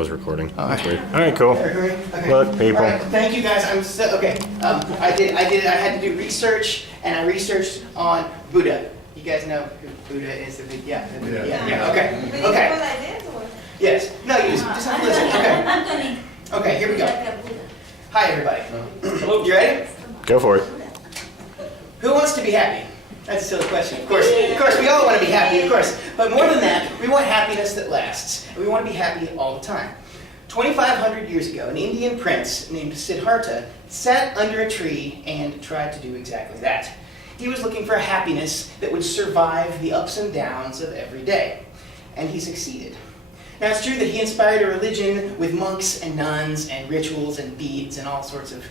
Was recording. All That's right. weird. All right, cool. Okay. Look, people. All right, thank you guys. I'm so, okay. I had to do research, and I researched on Buddha. You guys know who Buddha is? The big, yeah. Okay. But what I did was. Yes. No, you just have to listen. Okay. Okay. Here we go. Hi, everybody. Hello. You ready? Go for it. Who wants to be happy? That's a silly question. Of course, we all want to be happy, of course. But more than that, we want happiness that lasts. And we want to be happy all the time. 2,500 years ago, an Indian prince named Siddhartha sat under a tree and tried to do exactly that. He was looking for a happiness that would survive the ups and downs of every day. And he succeeded. Now, it's true that he inspired a religion with monks and nuns and rituals and beads and all sorts of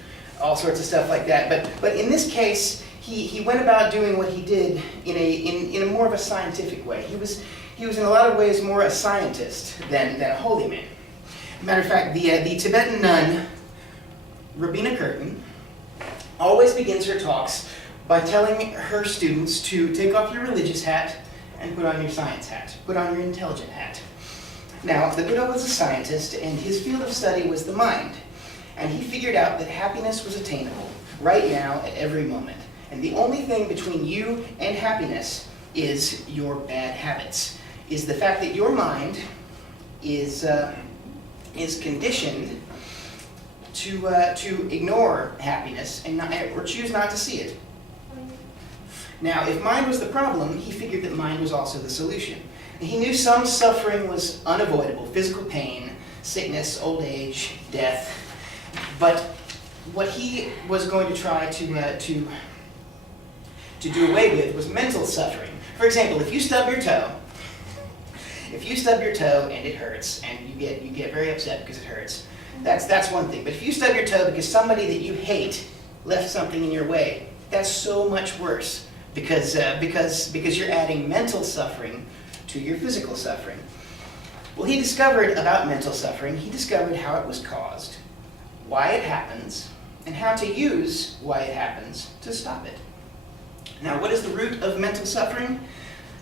stuff like that. But in this case, he went about doing what he did in a more of a scientific way. He was in a lot of ways more a scientist than a holy man. Matter of fact, the Tibetan nun, Rabina Curtin, always begins her talks by telling her students to take off your religious hat and put on your science hat, put on your intelligent hat. Now, the Buddha was a scientist, and his field of study was the mind. And he figured out that happiness was attainable right now at every moment. And the only thing between you and happiness is your bad habits, is the fact that your mind is conditioned to ignore happiness and or choose not to see it. Now, if mind was the problem, he figured that mind was also the solution. He knew some suffering was unavoidable: physical pain, sickness, old age, death. But what he was going to try to do away with was mental suffering. For example, if you stub your toe and it hurts, and you get very upset because it hurts, that's one thing. But if you stub your toe because somebody that you hate left something in your way, that's so much worse because you're adding mental suffering to your physical suffering. Well, he discovered about mental suffering. He discovered how it was caused, why it happens, and how to use why it happens to stop it. Now, what is the root of mental suffering?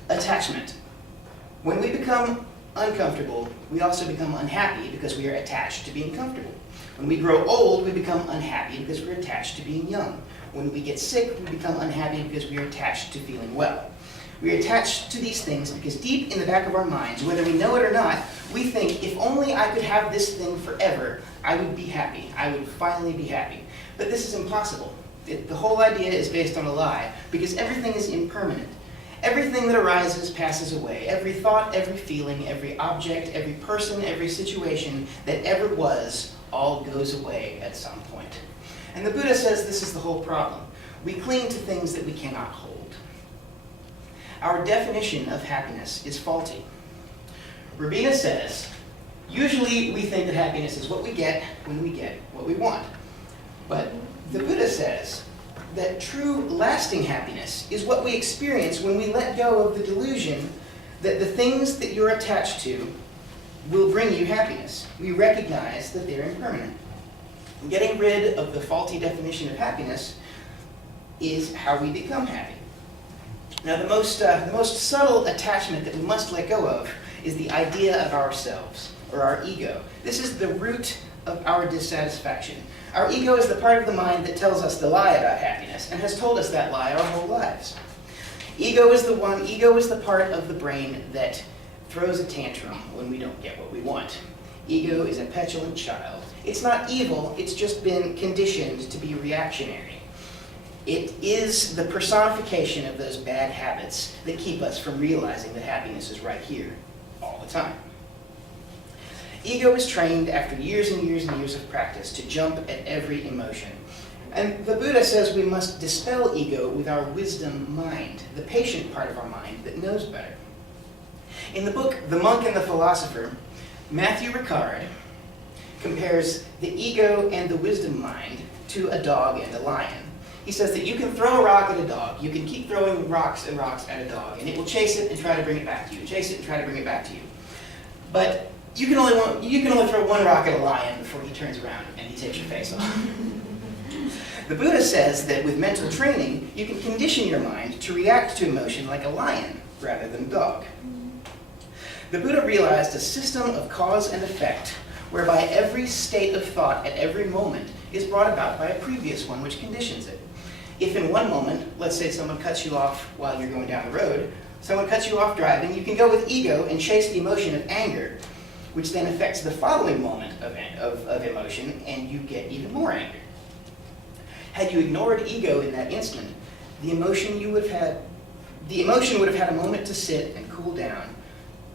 Attachment. When we become uncomfortable, we also become unhappy because we are attached to being comfortable. When we grow old, we become unhappy because we're attached to being young. When we get sick, we become unhappy because we are attached to feeling well. We are attached to these things because deep in the back of our minds, whether we know it or not, we think, if only I could have this thing forever, I would be happy. I would finally be happy. But this is impossible. The whole idea is based on a lie, because everything is impermanent. Everything that arises passes away. Every thought, every feeling, every object, every person, every situation that ever was, all goes away at some point. And the Buddha says this is the whole problem. We cling to things that we cannot hold. Our definition of happiness is faulty. Rabina says, usually we think that happiness is what we get when we get what we want. But the Buddha says that true, lasting happiness is what we experience when we let go of the delusion that the things that you're attached to will bring you happiness. We recognize that they're impermanent. Getting rid of the faulty definition of happiness is how we become happy. Now, the most subtle attachment that we must let go of is the idea of ourselves, or our ego. This is the root of our dissatisfaction. Our ego is the part of the mind that tells us the lie about happiness, and has told us that lie our whole lives. Ego is the part of the brain that throws a tantrum when we don't get what we want. Ego is a petulant child. It's not evil, it's just been conditioned to be reactionary. It is the personification of those bad habits that keep us from realizing that happiness is right here, all the time. Ego is trained after years and years and years of practice to jump at every emotion. And the Buddha says we must dispel ego with our wisdom mind, the patient part of our mind that knows better. In the book The Monk and the Philosopher, Matthew Ricard compares the ego and the wisdom mind to a dog and a lion. He says that you can throw a rock at a dog. You can keep throwing rocks and rocks at a dog, and it will chase it and try to bring it back to you, chase it and try to bring it back to you. But you can only throw one rock at a lion before he turns around and he takes your face off. The Buddha says that with mental training, you can condition your mind to react to emotion like a lion rather than a dog. The Buddha realized a system of cause and effect whereby every state of thought at every moment is brought about by a previous one which conditions it. If in one moment, let's say someone cuts you off while you're going down the road, someone cuts you off driving, you can go with ego and chase the emotion of anger, which then affects the following moment of emotion, and you get even more anger. Had you ignored ego in that instant, the emotion would have had a moment to sit and cool down,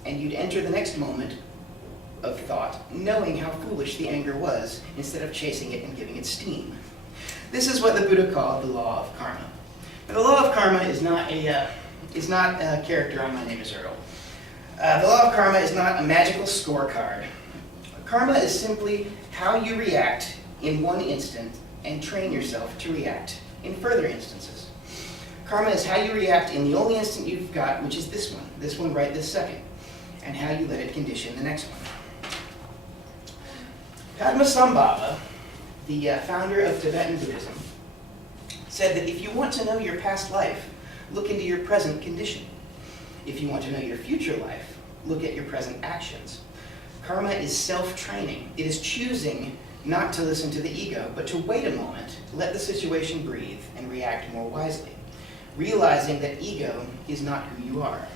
and you'd enter the next moment of thought knowing how foolish the anger was instead of chasing it and giving it steam. This is what the Buddha called the law of karma. Now, the law of karma is not a character on My Name is Earl. The law of karma is not a magical scorecard. Karma is simply how you react in one instant and train yourself to react in further instances. Karma is how you react in the only instant you've got, which is this one right this second, and how you let it condition the next one. Padmasambhava, the founder of Tibetan Buddhism, said that if you want to know your past life, look into your present condition. If you want to know your future life, look at your present actions. Karma is self-training. It is choosing not to listen to the ego, but to wait a moment, let the situation breathe, and react more wisely, realizing that ego is not who you are.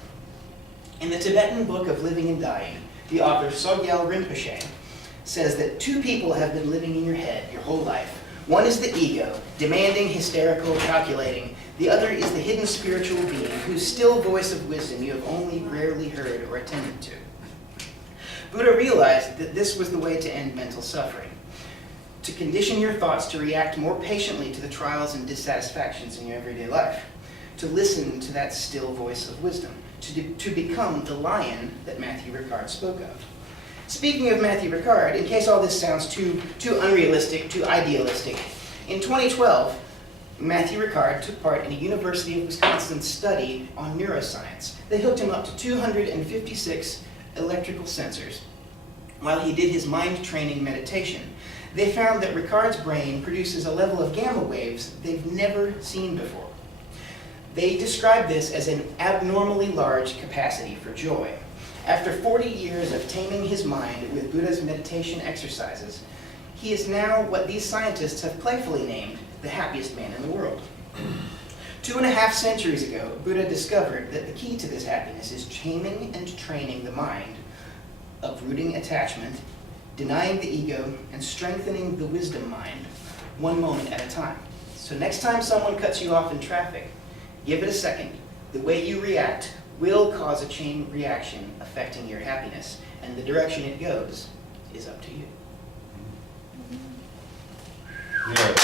In the Tibetan Book of Living and Dying, the author Sogyal Rinpoche says that two people have been living in your head your whole life. One is the ego, demanding, hysterical, calculating. The other is the hidden spiritual being, whose still voice of wisdom you have only rarely heard or attended to. Buddha realized that this was the way to end mental suffering, to condition your thoughts to react more patiently to the trials and dissatisfactions in your everyday life, to listen to that still voice of wisdom, to become the lion that Matthew Ricard spoke of. Speaking of Matthew Ricard, in case all this sounds too unrealistic, too idealistic, in 2012, Matthew Ricard took part in a University of Wisconsin study on neuroscience. They hooked him up to 256 electrical sensors while he did his mind training meditation. They found that Ricard's brain produces a level of gamma waves they've never seen before. They described this as an abnormally large capacity for joy. After 40 years of taming his mind with Buddha's meditation exercises, he is now what these scientists have playfully named the happiest man in the world. 2.5 centuries ago, Buddha discovered that the key to this happiness is taming and training the mind, uprooting attachment, denying the ego, and strengthening the wisdom mind, one moment at a time. So next time someone cuts you off in traffic, give it a second. The way you react will cause a chain reaction affecting your happiness, and the direction it goes is up to you. Yeah.